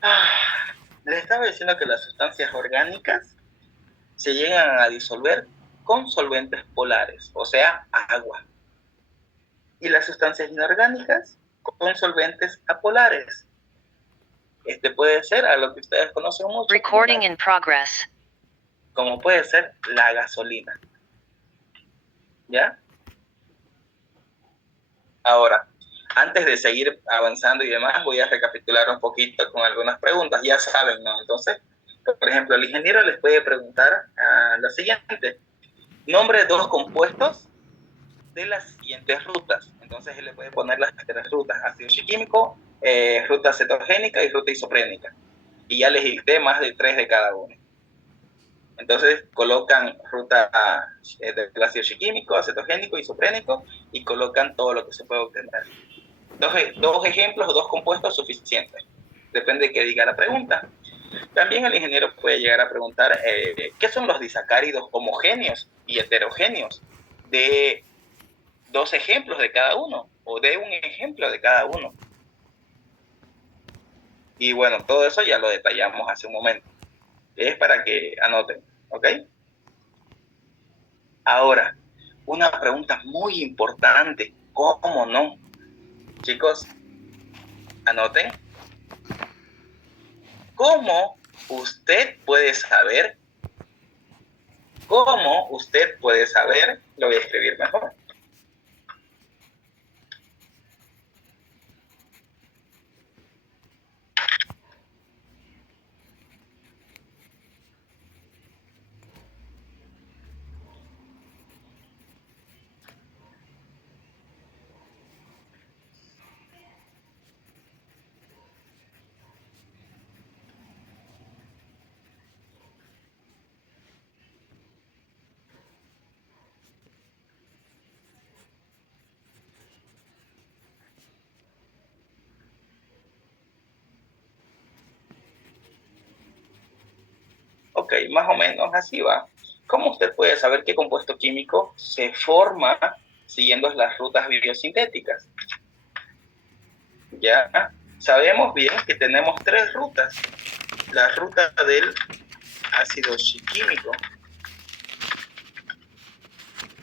Ah, les estaba diciendo que las sustancias orgánicas se llegan a disolver con solventes polares, o sea, agua. Y las sustancias inorgánicas con solventes apolares. Este puede ser a lo que ustedes conocen mucho Recording in progress. como puede ser la gasolina. ¿Ya? Ahora, antes de seguir avanzando y demás, voy a recapitular un poquito con algunas preguntas. Ya saben, ¿no? Entonces, por ejemplo, el ingeniero les puede preguntar lo siguiente. Nombre de dos compuestos de las siguientes rutas. Entonces, él le puede poner las tres rutas. Ácido químico, ruta cetogénica y ruta isoprénica. Y ya les dicté más de tres de cada uno. Entonces colocan ruta del ácido químico, acetogénico, isoprénico y colocan todo lo que se puede obtener. Dos ejemplos o dos compuestos suficientes. Depende de qué diga la pregunta. También el ingeniero puede llegar a preguntar qué son los disacáridos homogéneos y heterogéneos de dos ejemplos de cada uno o de un ejemplo de cada uno. Y bueno, todo eso ya lo detallamos hace un momento. Es para que anoten, ¿ok? Ahora, una pregunta muy importante, ¿cómo no? Chicos, anoten. ¿Cómo usted puede saber? ¿Cómo usted puede saber? Lo voy a escribir mejor. Ok, más o menos así va. ¿Cómo usted puede saber qué compuesto químico se forma siguiendo las rutas biosintéticas? Ya sabemos bien que tenemos tres rutas. La ruta del ácido químico.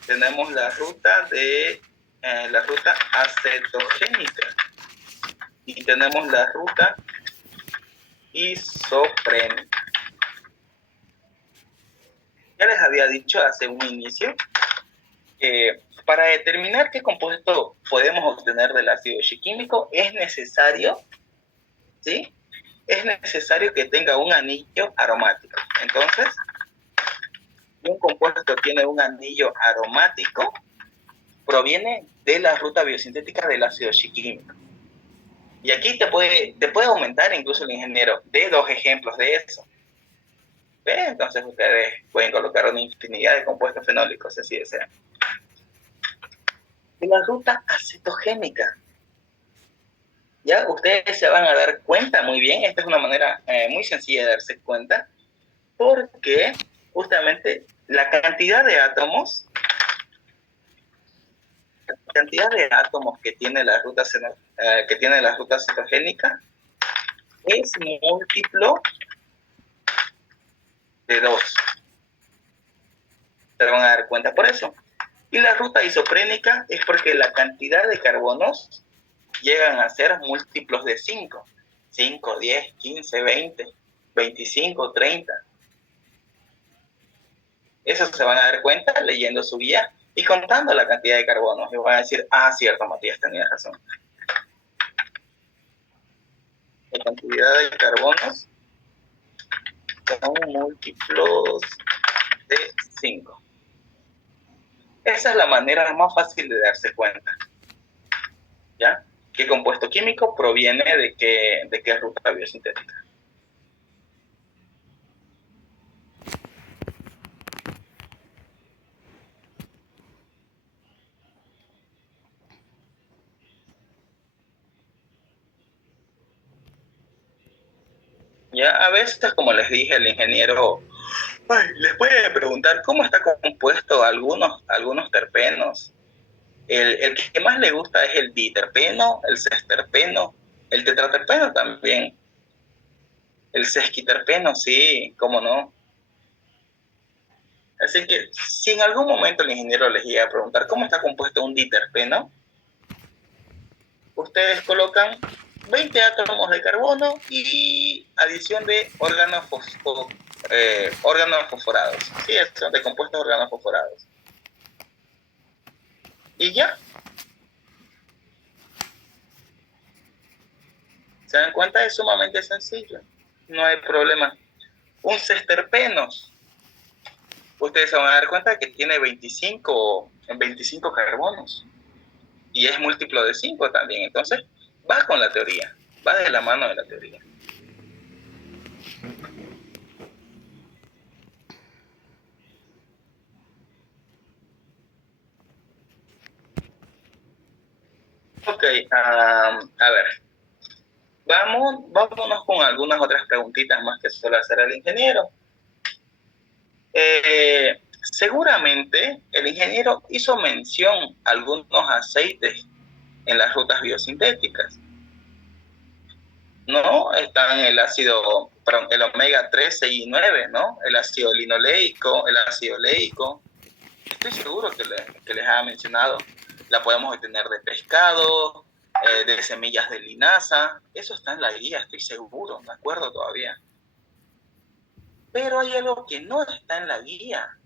Tenemos la ruta de la ruta acetogénica y tenemos la ruta isoprénica. Ya les había dicho hace un inicio que para determinar qué compuesto podemos obtener del ácido químico es necesario, ¿sí? Es necesario que tenga un anillo aromático. Entonces, un compuesto tiene un anillo aromático, proviene de la ruta biosintética del ácido químico. Y aquí te puede aumentar incluso el ingeniero de dos ejemplos de eso. ¿Ve? Entonces ustedes pueden colocar una infinidad de compuestos fenólicos, si así desean. Y la ruta acetogénica. Ya ustedes se van a dar cuenta muy bien, esta es una manera muy sencilla de darse cuenta, porque justamente la cantidad de átomos que tiene la ruta cetogénica es múltiplo de 2. Se van a dar cuenta por eso. Y la ruta isoprénica es porque la cantidad de carbonos llegan a ser múltiplos de 5. 5, 10, 15, 20, 25, 30. Eso se van a dar cuenta leyendo su guía y contando la cantidad de carbonos. Y van a decir, cierto, Matías tenía razón. La cantidad de carbonos son múltiplos de 5. Esa es la manera más fácil de darse cuenta. ¿Ya? ¿Qué compuesto químico proviene de qué ruta biosintética? Ya a veces, como les dije, el ingeniero les puede preguntar cómo está compuesto algunos terpenos. El que más le gusta es el diterpeno, el sexterpeno, el tetraterpeno también. El sesquiterpeno, sí, cómo no. Así que si en algún momento el ingeniero les llega a preguntar cómo está compuesto un diterpeno, ustedes colocan 20 átomos de carbono y adición de órganos fosforados. Sí, son de compuestos órganos fosforados. Y ya. ¿Se dan cuenta? Es sumamente sencillo. No hay problema. Un sesterpenos. Ustedes se van a dar cuenta que tiene 25 carbonos. Y es múltiplo de 5 también. Entonces, va con la teoría. Va de la mano de la teoría. Ok, a ver. Vámonos con algunas otras preguntitas más que suele hacer el ingeniero. Seguramente el ingeniero hizo mención a algunos aceites en las rutas biosintéticas. ¿No? Están el omega 3, 6 y 9, ¿no? El ácido linoleico, el ácido oleico. Estoy seguro que les ha mencionado. La podemos obtener de pescado, de semillas de linaza. Eso está en la guía, estoy seguro, me acuerdo todavía. Pero hay algo que no está en la guía,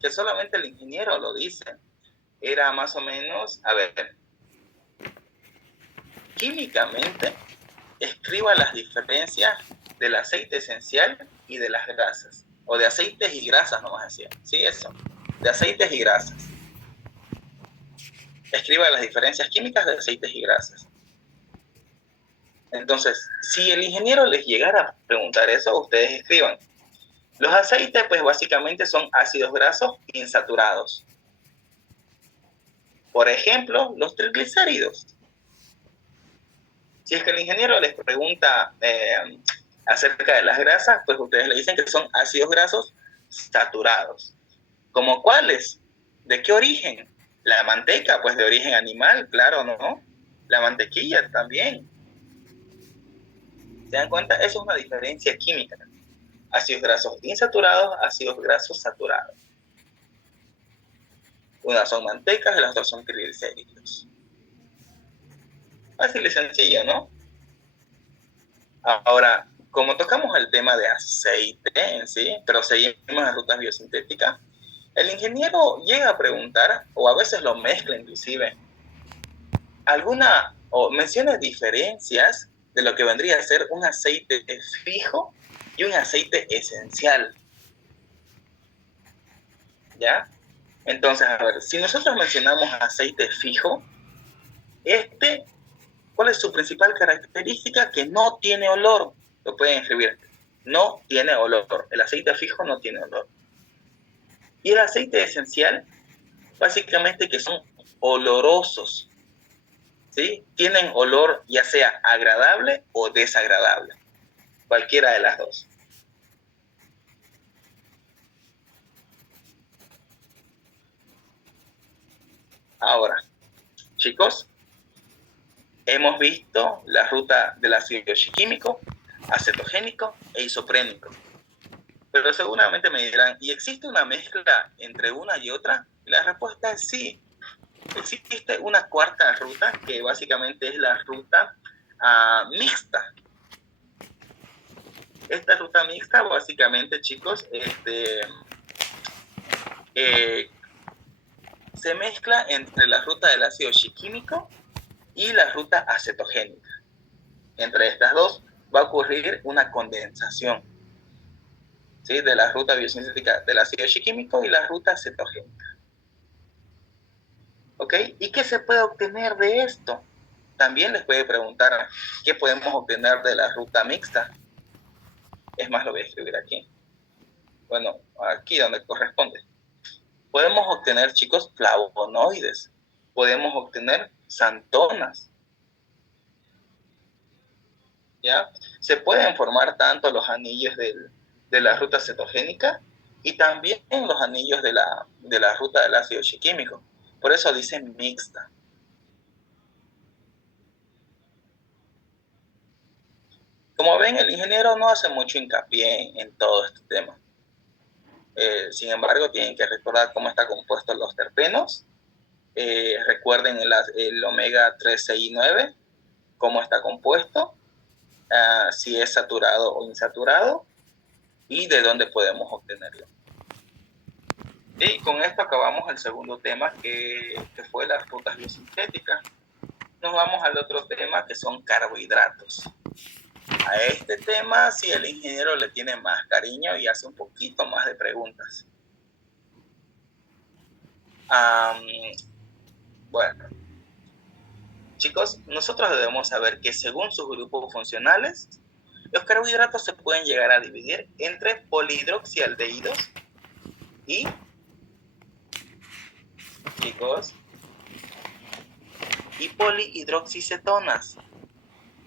que solamente el ingeniero lo dice. Era más o menos, a ver, químicamente, escriba las diferencias del aceite esencial y de las grasas. O de aceites y grasas, nomás decía. Sí, eso. De aceites y grasas. Escriba las diferencias químicas de aceites y grasas. Entonces, si el ingeniero les llegara a preguntar eso, ustedes escriban. Los aceites, pues básicamente son ácidos grasos insaturados. Por ejemplo, los triglicéridos. Si es que el ingeniero les pregunta acerca de las grasas, pues ustedes le dicen que son ácidos grasos saturados. ¿Como cuáles? ¿De qué origen? La manteca, pues de origen animal, claro, ¿no? La mantequilla también. ¿Se dan cuenta? Eso es una diferencia química. Ácidos grasos insaturados, ácidos grasos saturados. Unas son mantecas y las otras son triglicéridos. Fácil y sencillo, ¿no? Ahora, como tocamos el tema de aceite en sí, pero seguimos en rutas biosintéticas, el ingeniero llega a preguntar, o a veces lo mezcla inclusive, o menciona diferencias de lo que vendría a ser un aceite fijo y un aceite esencial. ¿Ya? Entonces, a ver, si nosotros mencionamos aceite fijo, ¿cuál es su principal característica? Que no tiene olor. Lo pueden escribir. No tiene olor. El aceite fijo no tiene olor. Y el aceite esencial, básicamente que son olorosos. ¿Sí? Tienen olor ya sea agradable o desagradable. Cualquiera de las dos. Ahora, chicos, hemos visto la ruta del ácido bioquímico, acetogénico e isoprénico. Pero seguramente me dirán, ¿y existe una mezcla entre una y otra? La respuesta es sí. Existe una cuarta ruta que básicamente es la ruta mixta. Esta ruta mixta básicamente, chicos, se mezcla entre la ruta del ácido chiquímico y la ruta acetogénica. Entre estas dos va a ocurrir una condensación, ¿sí? De la ruta biosintética del ácido chiquímico y la ruta acetogénica. ¿Ok? ¿Y qué se puede obtener de esto? También les puede preguntar qué podemos obtener de la ruta mixta. Es más, lo voy a escribir aquí. Bueno, aquí donde corresponde. Podemos obtener, chicos, flavonoides. Podemos obtener xantonas. ¿Ya? Se pueden formar tanto los anillos de la ruta cetogénica y también los anillos de la ruta del ácido chiquímico. Por eso dicen mixta. Como ven, el ingeniero no hace mucho hincapié en todo este tema. Sin embargo, tienen que recordar cómo están compuestos los terpenos. Recuerden el omega 3, 6 y 9, cómo está compuesto, si es saturado o insaturado y de dónde podemos obtenerlo. Y con esto acabamos el segundo tema que fue las frutas biosintéticas. Nos vamos al otro tema que son carbohidratos. A este tema sí el ingeniero le tiene más cariño y hace un poquito más de preguntas. Bueno, chicos, nosotros debemos saber que según sus grupos funcionales, los carbohidratos se pueden llegar a dividir entre polihidroxialdehídos y, chicos, y polihidroxicetonas.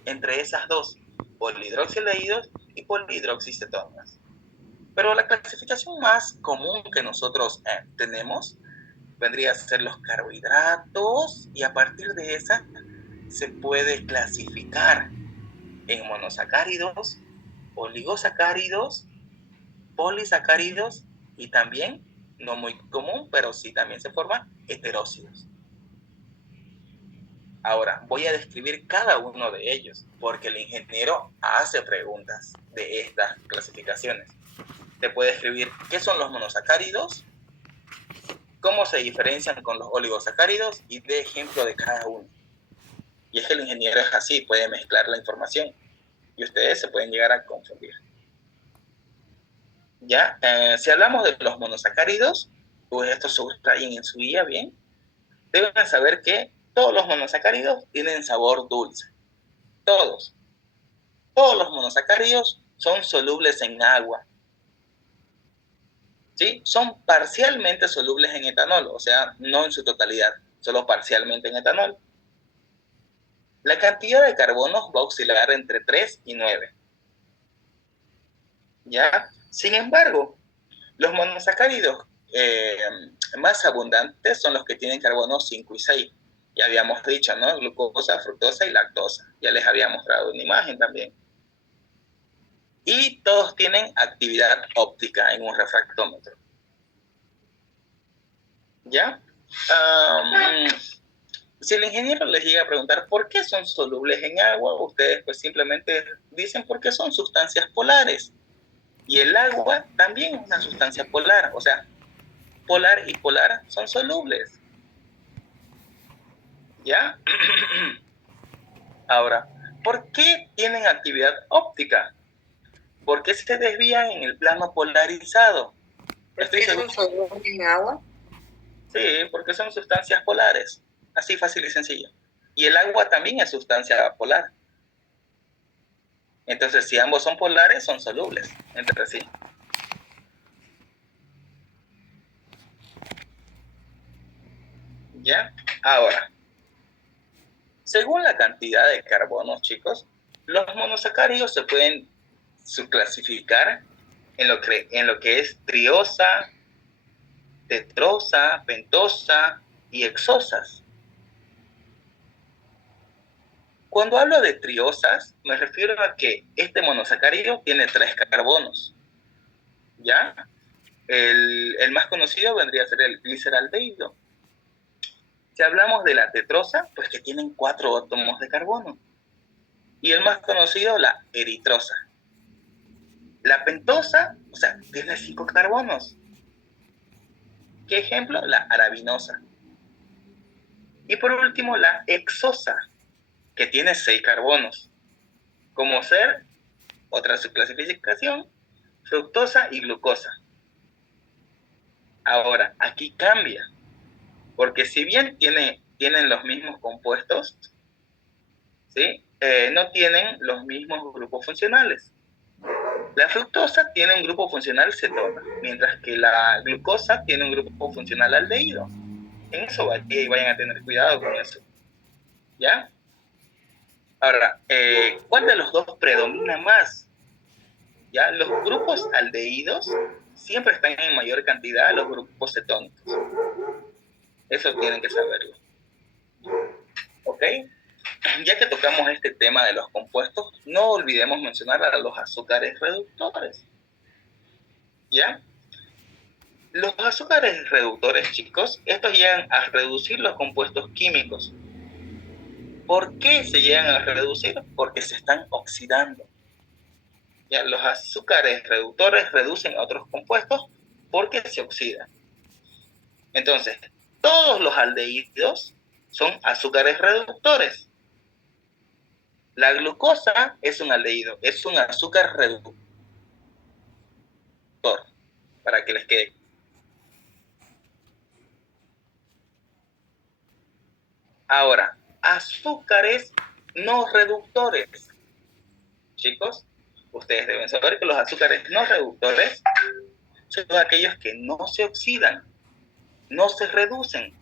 Entre esas dos, polihidroxialdehídos y polihidroxicetonas. Pero la clasificación más común que nosotros tenemos vendría a ser los carbohidratos, y a partir de esa se puede clasificar en monosacáridos, oligosacáridos, polisacáridos y también, no muy común, pero sí también se forman heterócidos. Ahora, voy a describir cada uno de ellos, porque el ingeniero hace preguntas de estas clasificaciones. Te puede escribir qué son los monosacáridos, cómo se diferencian con los oligosacáridos y de ejemplo de cada uno. Y es que el ingeniero es así, puede mezclar la información y ustedes se pueden llegar a confundir. Ya, si hablamos de los monosacáridos, pues estos se subrayen en su guía bien, deben saber que todos los monosacáridos tienen sabor dulce. Todos. Todos los monosacáridos son solubles en agua. ¿Sí? Son parcialmente solubles en etanol, o sea, no en su totalidad, solo parcialmente en etanol. La cantidad de carbonos va a oscilar entre 3 y 9. ¿Ya? Sin embargo, los monosacáridos más abundantes son los que tienen carbonos 5 y 6. Ya habíamos dicho, ¿no? Glucosa, fructosa y lactosa. Ya les había mostrado una imagen también. Y todos tienen actividad óptica en un refractómetro. ¿Ya? Si el ingeniero les llega a preguntar por qué son solubles en agua, ustedes pues simplemente dicen porque son sustancias polares. Y el agua también es una sustancia polar, o sea, polar y polar son solubles. ¿Ya? Ahora, ¿por qué tienen actividad óptica? ¿Por qué se desvían en el plano polarizado? ¿Por qué son solubles en agua? Sí, porque son sustancias polares. Así fácil y sencillo. Y el agua también es sustancia polar. Entonces, si ambos son polares, son solubles entre sí. ¿Ya? Ahora, según la cantidad de carbonos, chicos, los monosacáridos se pueden subclasificar en lo que es triosa, tetrosa, pentosa y hexosas. Cuando hablo de triosas, me refiero a que este monosacárido tiene 3 carbonos. ¿Ya? El más conocido vendría a ser el gliceraldehído. Si hablamos de la tetrosa, pues que tienen 4 átomos de carbono. Y el más conocido, la eritrosa. La pentosa, o sea, tiene 5 carbonos. ¿Qué ejemplo? La arabinosa. Y por último, la hexosa, que tiene 6 carbonos. Como ser, otra subclasificación, fructosa y glucosa. Ahora, aquí cambia, porque si bien tienen los mismos compuestos, ¿sí? No tienen los mismos grupos funcionales. La fructosa tiene un grupo funcional cetona, mientras que la glucosa tiene un grupo funcional aldehído. En eso vayan a tener cuidado con eso. ¿Ya? Ahora, ¿cuál de los dos predomina más? ¿Ya? Los grupos aldehídos siempre están en mayor cantidad a los grupos cetónicos. Eso tienen que saberlo. ¿Ok? ya que tocamos este tema de los compuestos, no olvidemos mencionar a los azúcares reductores. ¿Ya? Los azúcares reductores, chicos, estos llegan a reducir los compuestos químicos. ¿Por qué se llegan a reducir? Porque se están oxidando. ¿Ya? Los azúcares reductores reducen a otros compuestos porque se oxidan. Entonces, todos los aldehídos son azúcares reductores. La glucosa es un aldehído, es un azúcar reductor, para que les quede. Ahora, azúcares no reductores. Chicos, ustedes deben saber que los azúcares no reductores son aquellos que no se oxidan, no se reducen.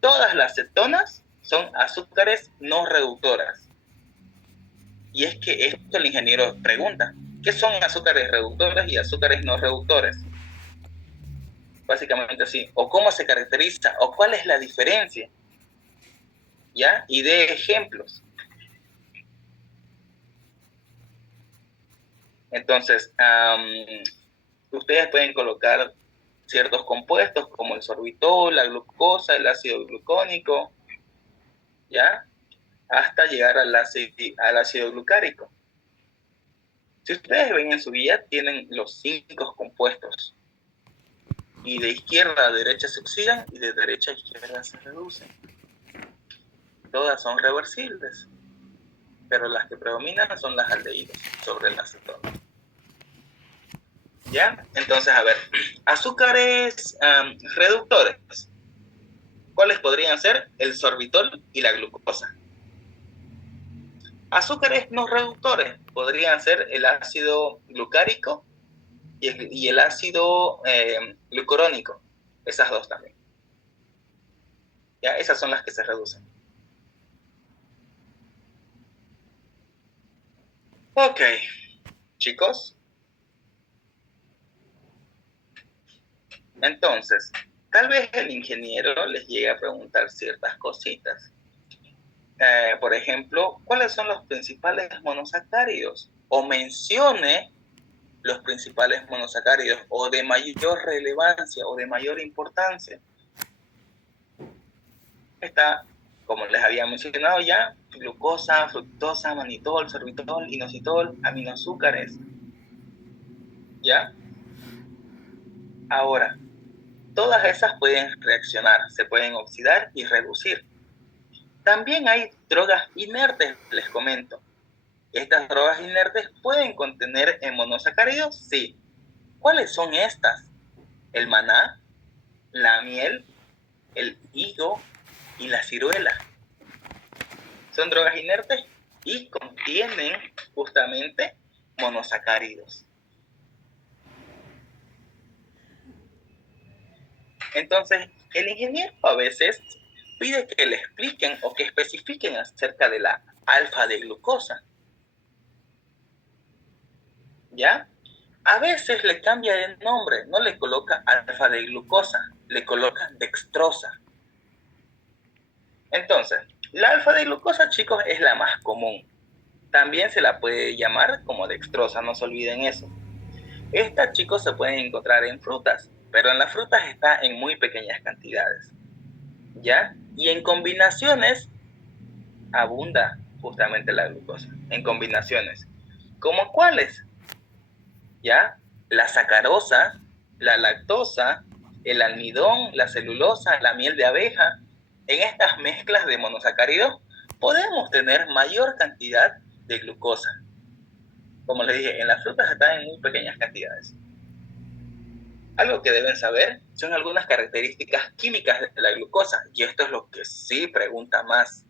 Todas las cetonas son azúcares no reductoras. Y es que esto el ingeniero pregunta, ¿qué son azúcares reductores y azúcares no reductores? Básicamente así, o cómo se caracteriza, o cuál es la diferencia, ¿ya? Y de ejemplos. Entonces, ustedes pueden colocar ciertos compuestos como el sorbitol, la glucosa, el ácido glucónico, ¿ya? Hasta llegar al ácido glucárico. Si ustedes ven en su guía, tienen los 5 compuestos. Y de izquierda a derecha se oxidan y de derecha a izquierda se reducen. Todas son reversibles, pero las que predominan son las aldehídos sobre las cetonas. ¿Ya? Entonces, a ver, azúcares reductores. ¿Cuáles podrían ser? El sorbitol y la glucosa. Azúcares no reductores podrían ser el ácido glucárico y el ácido glucurónico. Esas dos también. ¿Ya? Esas son las que se reducen. Ok, chicos. Entonces, tal vez el ingeniero les llegue a preguntar ciertas cositas. Por ejemplo, ¿cuáles son los principales monosacáridos? O mencione los principales monosacáridos, o de mayor relevancia, o de mayor importancia. Está, como les había mencionado ya, glucosa, fructosa, manitol, sorbitol, inositol, aminoazúcares. ¿Ya? Ahora, todas esas pueden reaccionar, se pueden oxidar y reducir. También hay drogas inertes, les comento. ¿Estas drogas inertes pueden contener monosacáridos? Sí. ¿Cuáles son estas? El maná, la miel, el higo y la ciruela. Son drogas inertes y contienen justamente monosacáridos. Entonces, el ingeniero a veces pide que le expliquen o que especifiquen acerca de la alfa de glucosa. ¿Ya? A veces le cambia de nombre, no le coloca alfa de glucosa, le coloca dextrosa. Entonces, la alfa de glucosa, chicos, es la más común. También se la puede llamar como dextrosa, no se olviden eso. Esta, chicos, se puede encontrar en frutas, pero en las frutas está en muy pequeñas cantidades. ¿Ya? Y en combinaciones abunda justamente la glucosa, en combinaciones. ¿Cómo cuáles? ¿Ya? La sacarosa, la lactosa, el almidón, la celulosa, la miel de abeja. En estas mezclas de monosacáridos podemos tener mayor cantidad de glucosa. Como les dije, en las frutas están en muy pequeñas cantidades. Algo que deben saber son algunas características químicas de la glucosa, y esto es lo que sí pregunta más.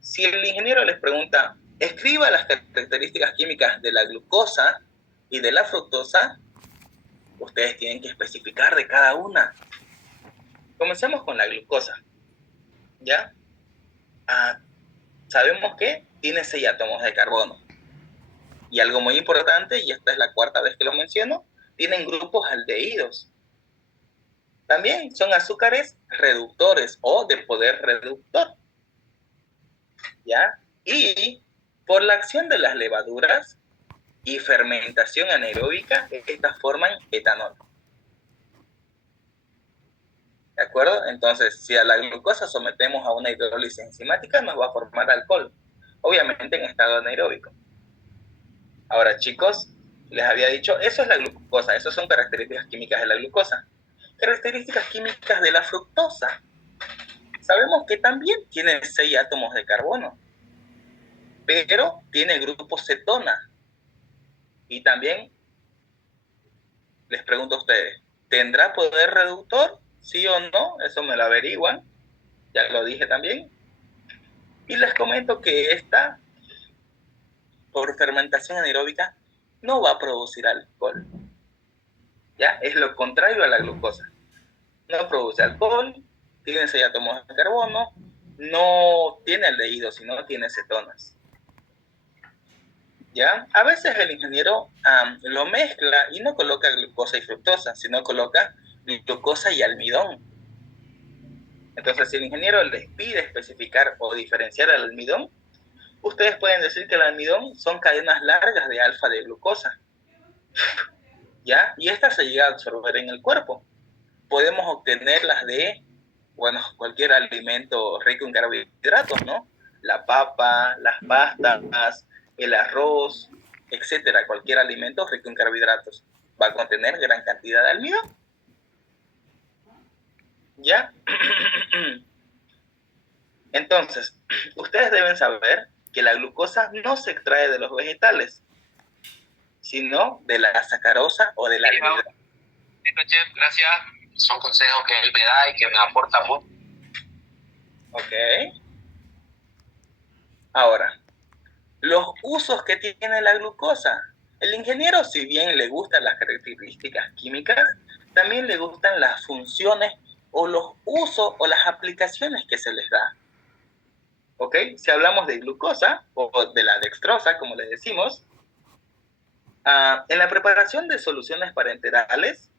Si el ingeniero les pregunta, escriba las características químicas de la glucosa y de la fructosa, ustedes tienen que especificar de cada una. Comencemos con la glucosa. ¿Ya? Sabemos que tiene 6 átomos de carbono. Y algo muy importante, y esta es la 4ª vez que lo menciono, tienen grupos aldehídos. También son azúcares reductores o de poder reductor, ¿ya? Y por la acción de las levaduras y fermentación anaeróbica, estas forman etanol. ¿De acuerdo? Entonces, si a la glucosa sometemos a una hidrólisis enzimática, nos va a formar alcohol, obviamente en estado anaeróbico. Ahora, chicos, les había dicho, eso es la glucosa, esas son características químicas de la glucosa. Características químicas de la fructosa. Sabemos que también tiene 6 átomos de carbono, pero tiene el grupo cetona. Y también les pregunto a ustedes, ¿tendrá poder reductor? ¿Sí o no? Eso me lo averiguan. Ya lo dije también. Y les comento que esta, por fermentación anaeróbica, no va a producir alcohol. ¿Ya? Es lo contrario a la glucosa. No produce alcohol, tiene 6 átomos de carbono, no tiene aldehído, sino tiene cetonas. ¿Ya? A veces el ingeniero lo mezcla y no coloca glucosa y fructosa, sino coloca glucosa y almidón. Entonces, si el ingeniero les pide especificar o diferenciar el almidón, ustedes pueden decir que el almidón son cadenas largas de alfa de glucosa, ¿ya? Y esta se llega a absorber en el cuerpo. Podemos obtenerlas de, bueno, cualquier alimento rico en carbohidratos, ¿no? La papa, las pastas, el arroz, etcétera. Cualquier alimento rico en carbohidratos va a contener gran cantidad de almidón. ¿Ya? Entonces, ustedes deben saber que la glucosa no se extrae de los vegetales, sino de la sacarosa o del almidón. Chef, gracias. Son consejos que él me da y que me aporta mucho. Ok. Ahora, los usos que tiene la glucosa. El ingeniero, si bien le gustan las características químicas, también le gustan las funciones o los usos o las aplicaciones que se les da. ¿Ok? Si hablamos de glucosa o de la dextrosa, como le decimos, en la preparación de soluciones parenterales,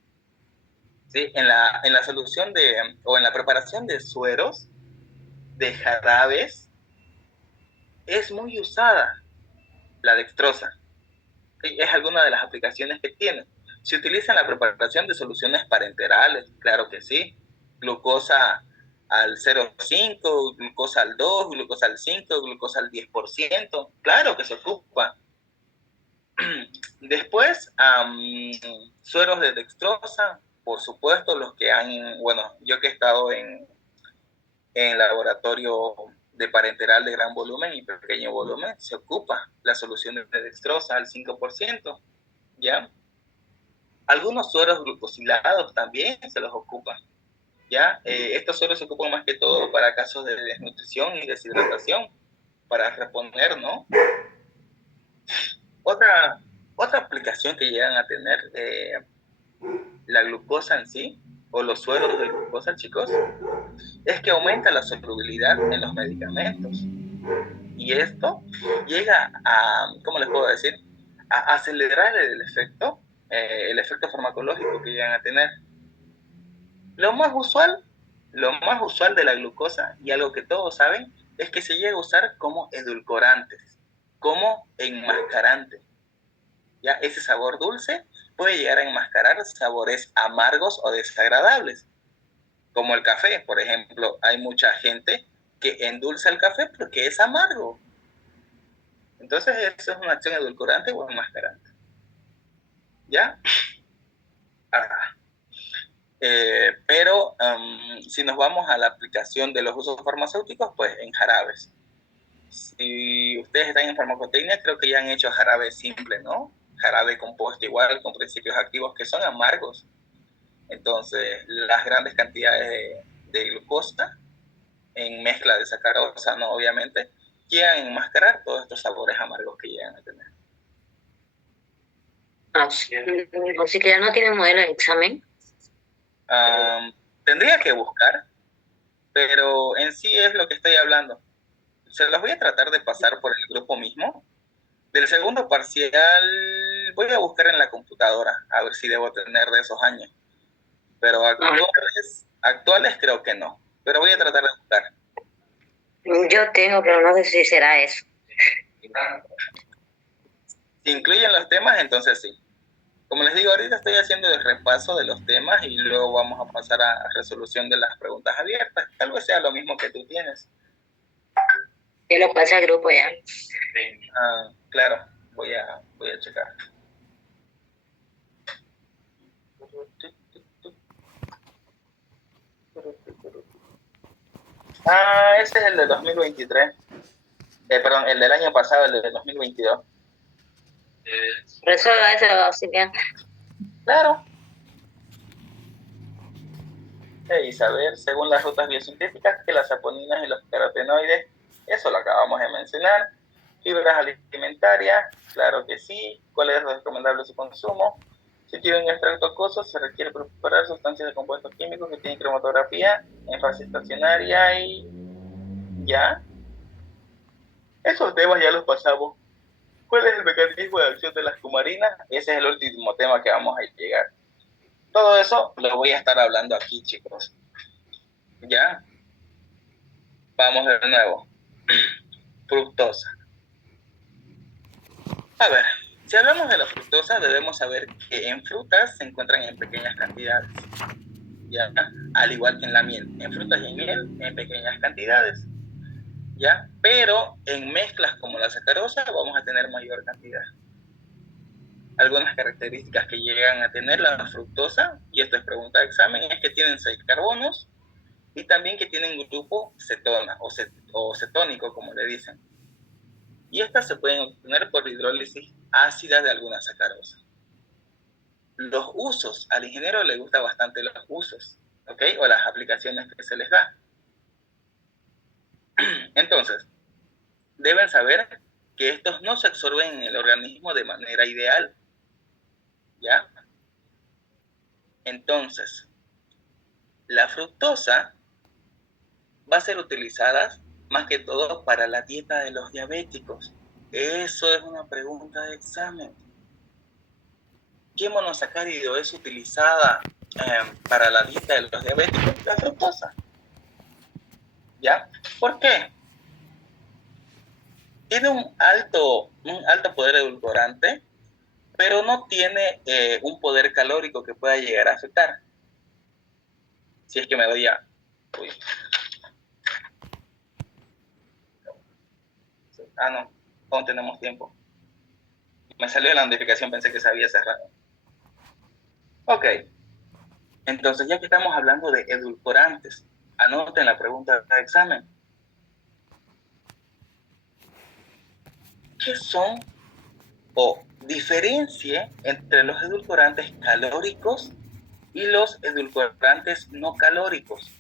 ¿sí? en la solución o en la preparación de sueros, de jarabes, es muy usada la dextrosa. ¿Sí? Es alguna de las aplicaciones que tiene. Se utiliza en la preparación de soluciones parenterales, claro que sí. Glucosa al 0,5, glucosa al 2, glucosa al 5, glucosa al 10%, claro que se ocupa. Después, sueros de dextrosa, por supuesto, los que han, bueno, yo que he estado en laboratorio de parenteral de gran volumen y pequeño volumen, se ocupa la solución de dextrosa al 5%, ¿ya? Algunos sueros glucosilados también se los ocupan, ¿ya? Estos sueros se ocupan más que todo para casos de desnutrición y deshidratación, para reponer, ¿no? Otra aplicación que llegan a tener la glucosa en sí, o los sueros de glucosa, chicos, es que aumenta la solubilidad en los medicamentos. Y esto llega a, ¿cómo les puedo decir? A acelerar el efecto farmacológico que llegan a tener. Lo más usual de la glucosa, y algo que todos saben, es que se llega a usar como edulcorantes, como enmascarante. ¿Ya? Ese sabor dulce puede llegar a enmascarar sabores amargos o desagradables, como el café, por ejemplo. Hay mucha gente que endulza el café porque es amargo. Entonces, eso es una acción edulcorante o enmascarante. ¿Ya? Pero si nos vamos a la aplicación de los usos farmacéuticos, pues en jarabes. Si ustedes están en farmacotecnia, creo que ya han hecho jarabe simple, ¿no? Jarabe compuesto igual, con principios activos que son amargos. Entonces, las grandes cantidades de glucosa en mezcla de sacarosa, ¿no? Obviamente, llegan a enmascarar todos estos sabores amargos que llegan a tener. Así que ya no tiene modelo de examen. Tendría que buscar, pero en sí es lo que estoy hablando. Se los voy a tratar de pasar por el grupo mismo. Del segundo parcial voy a buscar en la computadora, a ver si debo tener de esos años. pero actuales creo que no. Pero voy a tratar de buscar. Yo tengo, pero no sé si será eso. Si incluyen los temas, entonces sí. Como les digo, ahorita estoy haciendo el repaso de los temas y luego vamos a pasar a resolución de las preguntas abiertas. Tal vez sea lo mismo que tú tienes. Yo lo pasé al grupo ya. Claro, voy a checar. Ese es el de 2023. Perdón, el del año pasado, el de 2022. Resuelva eso, Silvia. Claro. Y saber, según las rutas biosintéticas, que las saponinas y los carotenoides, eso lo acabamos de mencionar. Fibras alimentarias, claro que sí. ¿Cuál es recomendable su consumo? Si tiene un extracto acuoso, se requiere preparar sustancias de compuestos químicos que tienen cromatografía en fase estacionaria y ya. Esos temas ya los pasamos. ¿Cuál es el mecanismo de acción de las cumarinas? Ese es el último tema que vamos a llegar. Todo eso lo voy a estar hablando aquí, chicos. ¿Ya? Vamos de nuevo. Fructosa. A ver, si hablamos de la fructosa, debemos saber que en frutas se encuentran en pequeñas cantidades. ¿Ya? Al igual que en la miel. En frutas y en miel, en pequeñas cantidades. ¿Ya? Pero en mezclas como la sacarosa vamos a tener mayor cantidad. Algunas características que llegan a tener la fructosa, y esto es pregunta de examen, es que tienen 6 carbonos y también que tienen grupo cetona o cetónico, como le dicen. Y estas se pueden obtener por hidrólisis ácida de alguna sacarosa. Los usos, al ingeniero le gusta bastante los usos, ¿ok? O las aplicaciones que se les da. Entonces, deben saber que estos no se absorben en el organismo de manera ideal, ¿ya? Entonces, la fructosa va a ser utilizada más que todo para la dieta de los diabéticos. Eso es una pregunta de examen. ¿Qué monosacárido es utilizada para la dieta de los diabéticos? La fructosa. ¿Ya? ¿Por qué? Tiene un alto poder edulcorante, pero no tiene un poder calórico que pueda llegar a afectar. Si es que me doy ya. Uy. No, aún tenemos tiempo. Me salió la notificación, pensé que se había cerrado. Ok. Entonces, ya que estamos hablando de edulcorantes, anoten la pregunta de examen. ¿Qué son o diferencie entre los edulcorantes calóricos y los edulcorantes no calóricos?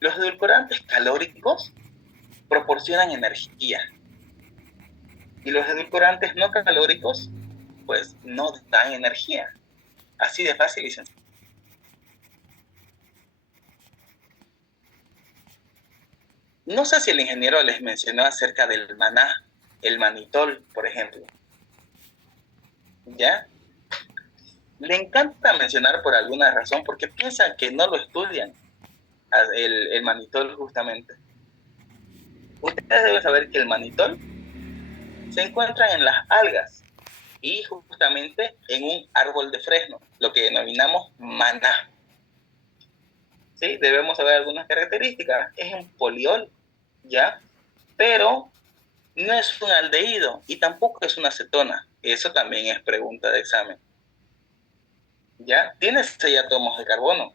Los edulcorantes calóricos proporcionan energía y los edulcorantes no calóricos pues no dan energía. Así de fácil y sencillo. No sé si el ingeniero les mencionó acerca del maná, el manitol, por ejemplo. ¿Ya? Le encanta mencionar por alguna razón porque piensan que no lo estudian, el manitol justamente. Ustedes deben saber que el manitol se encuentra en las algas y justamente en un árbol de fresno, lo que denominamos maná. ¿Sí? Debemos saber algunas características. Es un poliol, ¿ya? Pero no es un aldehído y tampoco es una cetona. Eso también es pregunta de examen. ¿Ya? Tiene 6 átomos de carbono,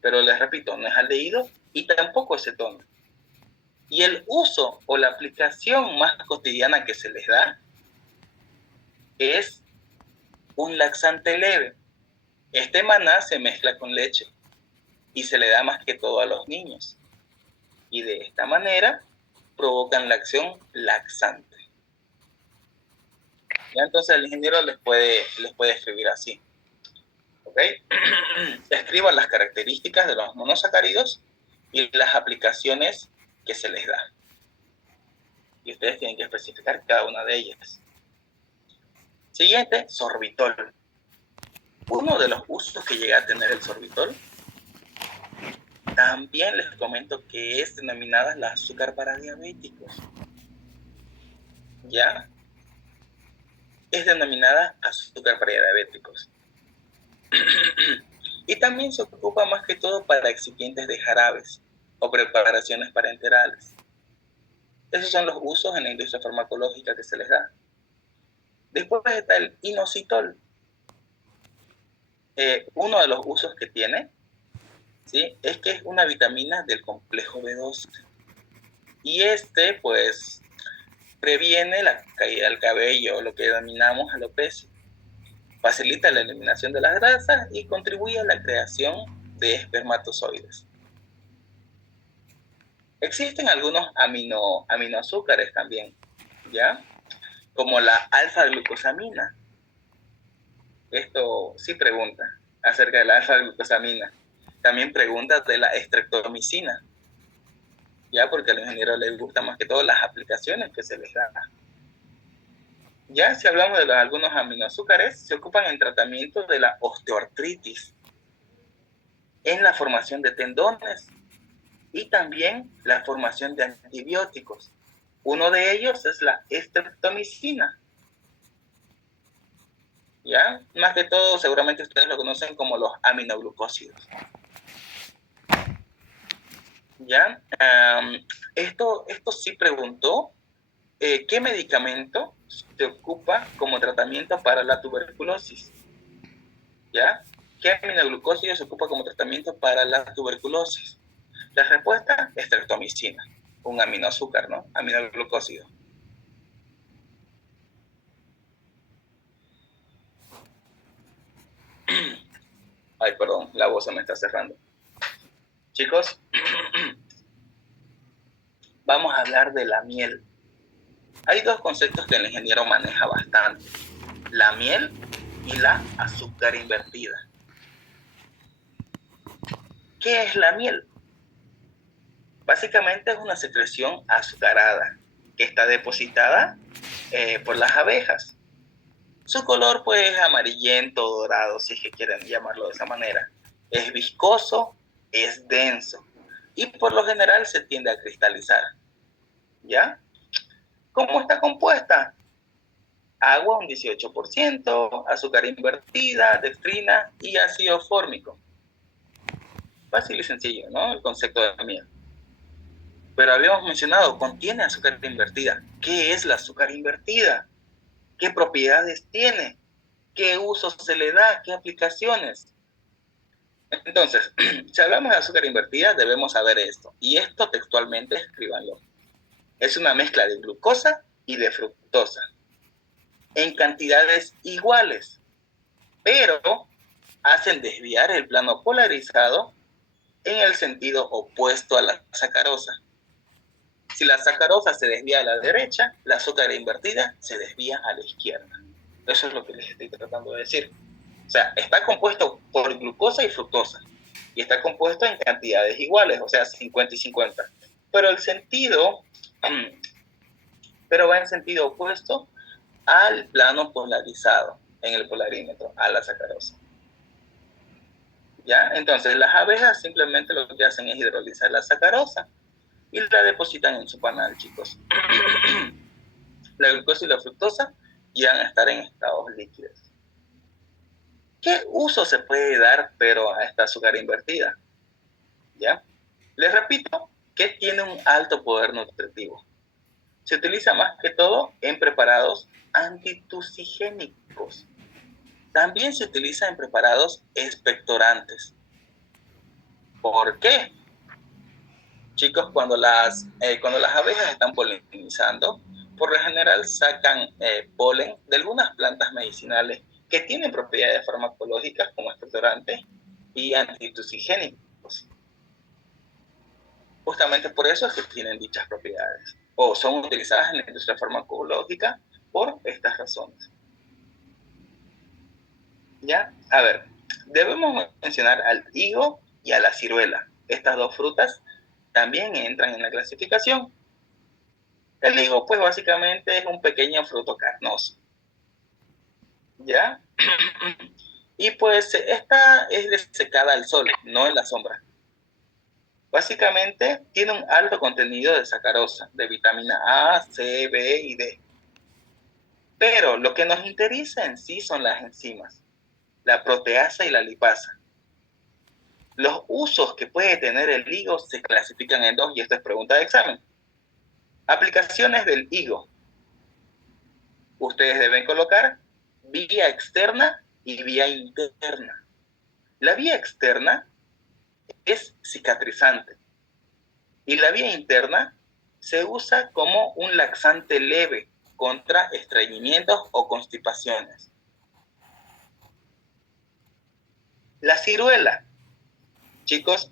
pero les repito, no es aldehído y tampoco es cetona. Y el uso o la aplicación más cotidiana que se les da es un laxante leve. Este maná se mezcla con leche y se le da más que todo a los niños. Y de esta manera provocan la acción laxante. ¿Ya? Entonces el ingeniero les puede escribir así. ¿Ok? Escriban las características de los monosacáridos y las aplicaciones que se les da. Y ustedes tienen que especificar cada una de ellas. Siguiente, sorbitol. Uno de los usos que llega a tener el sorbitol, también les comento que es denominada la azúcar para diabéticos. ¿Ya? Es denominada azúcar para diabéticos. Y también se ocupa más que todo para excipientes de jarabes o preparaciones parenterales. Esos son los usos en la industria farmacológica que se les da. Después está el inositol. Uno de los usos que tiene, ¿sí?, es que es una vitamina del complejo B12. Y pues, previene la caída del cabello, lo que denominamos alopecia. Facilita la eliminación de las grasas y contribuye a la creación de espermatozoides. Existen algunos aminoazúcares también, ¿ya? Como la alfa-glucosamina. Esto sí pregunta acerca de la alfa-glucosamina. También pregunta de la estreptomicina, ¿ya? Porque a los ingenieros les gusta más que todo las aplicaciones que se les da. Ya si hablamos de algunos aminoazúcares, se ocupan en tratamiento de la osteoartritis, en la formación de tendones y también la formación de antibióticos. Uno de ellos es la estreptomicina. ¿Ya? Más que todo, seguramente ustedes lo conocen como los aminoglucósidos. ¿Ya? Esto sí preguntó ¿qué medicamento se ocupa como tratamiento para la tuberculosis? ¿Ya? ¿Qué aminoglucósido se ocupa como tratamiento para la tuberculosis? La respuesta es estreptomicina, un aminoazúcar, ¿no? Aminoglucósido. Ay, perdón, la voz se me está cerrando. Chicos, vamos a hablar de la miel. Hay dos conceptos que el ingeniero maneja bastante: la miel y la azúcar invertida. ¿Qué es la miel? Básicamente es una secreción azucarada que está depositada por las abejas. Su color pues es amarillento o dorado, si es que quieren llamarlo de esa manera. Es viscoso, es denso y por lo general se tiende a cristalizar. ¿Ya? ¿Cómo está compuesta? Agua un 18%, azúcar invertida, dextrina y ácido fórmico. Fácil y sencillo, ¿no? El concepto de la miel. Pero habíamos mencionado, contiene azúcar invertida. ¿Qué es la azúcar invertida? ¿Qué propiedades tiene? ¿Qué uso se le da? ¿Qué aplicaciones? Entonces, si hablamos de azúcar invertida, debemos saber esto. Y esto textualmente, escríbanlo. Es una mezcla de glucosa y de fructosa en cantidades iguales, pero hacen desviar el plano polarizado en el sentido opuesto a la sacarosa. Si la sacarosa se desvía a la derecha, la azúcar invertida se desvía a la izquierda. Eso es lo que les estoy tratando de decir. O sea, está compuesto por glucosa y fructosa. Y está compuesto en cantidades iguales, o sea, 50 y 50. Pero va en sentido opuesto al plano polarizado en el polarímetro, a la sacarosa. ¿Ya? Entonces, las abejas simplemente lo que hacen es hidrolizar la sacarosa y la depositan en su panal, chicos. La glucosa y la fructosa ya van a estar en estados líquidos. ¿Qué uso se puede dar, pero a esta azúcar invertida? ¿Ya? Les repito que tiene un alto poder nutritivo. Se utiliza más que todo en preparados antitusigénicos. También se utiliza en preparados expectorantes. ¿Por qué? Chicos, cuando las abejas están polinizando, por lo general sacan polen de algunas plantas medicinales que tienen propiedades farmacológicas como expectorantes y antitusigénicos. Justamente por eso es que tienen dichas propiedades, o son utilizadas en la industria farmacológica por estas razones. ¿Ya? A ver, debemos mencionar al higo y a la ciruela. Estas dos frutas también entran en la clasificación. El higo, pues básicamente es un pequeño fruto carnoso. ¿ya? Y pues esta es desecada al sol, no en la sombra. Básicamente tiene un alto contenido de sacarosa, de vitamina A, C, B y D. Pero lo que nos interesa en sí son las enzimas, la proteasa y la lipasa. Los usos que puede tener el higo se clasifican en dos, y esto es pregunta de examen. Aplicaciones del higo. Ustedes deben colocar vía externa y vía interna. La vía externa es cicatrizante y la vía interna se usa como un laxante leve contra estreñimientos o constipaciones. La ciruela. Chicos,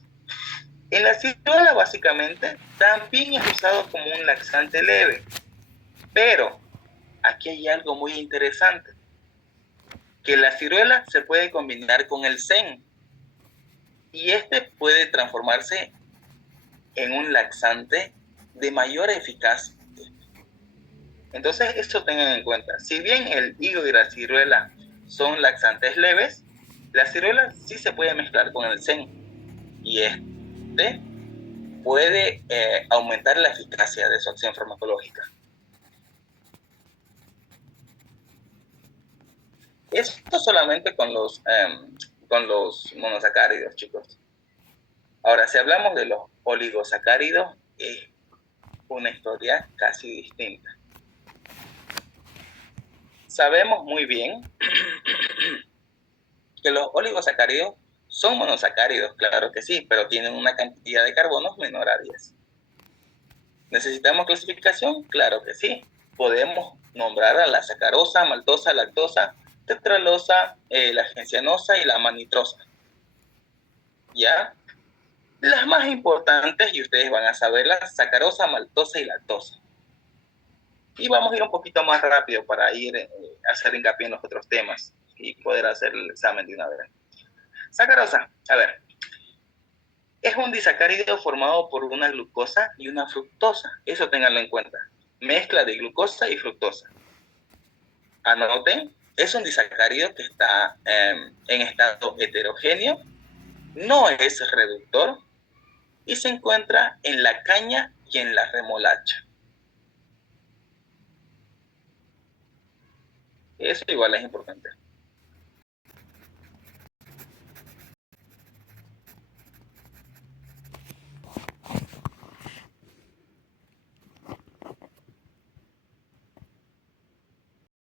en la ciruela básicamente también es usado como un laxante leve, pero aquí hay algo muy interesante, que la ciruela se puede combinar con el zen y este puede transformarse en un laxante de mayor eficacia. Entonces, esto tengan en cuenta. Si bien el higo y la ciruela son laxantes leves, la ciruela sí se puede mezclar con el zen y este puede aumentar la eficacia de su acción farmacológica. Esto solamente con los monosacáridos, chicos. Ahora, si hablamos de los oligosacáridos, es una historia casi distinta. Sabemos muy bien que los oligosacáridos son monosacáridos, claro que sí, pero tienen una cantidad de carbonos menor a 10. ¿Necesitamos clasificación? Claro que sí. Podemos nombrar a la sacarosa, maltosa, lactosa, tetralosa, la gencianosa y la manitrosa. ¿Ya? Las más importantes, y ustedes van a saberlas, sacarosa, maltosa y lactosa. Y vamos a ir un poquito más rápido para ir a hacer hincapié en los otros temas y poder hacer el examen de una vez. Sacarosa, a ver, es un disacárido formado por una glucosa y una fructosa. Eso ténganlo en cuenta. Mezcla de glucosa y fructosa. Anoten, es un disacárido que está en estado heterogéneo, no es reductor y se encuentra en la caña y en la remolacha. Eso igual es importante.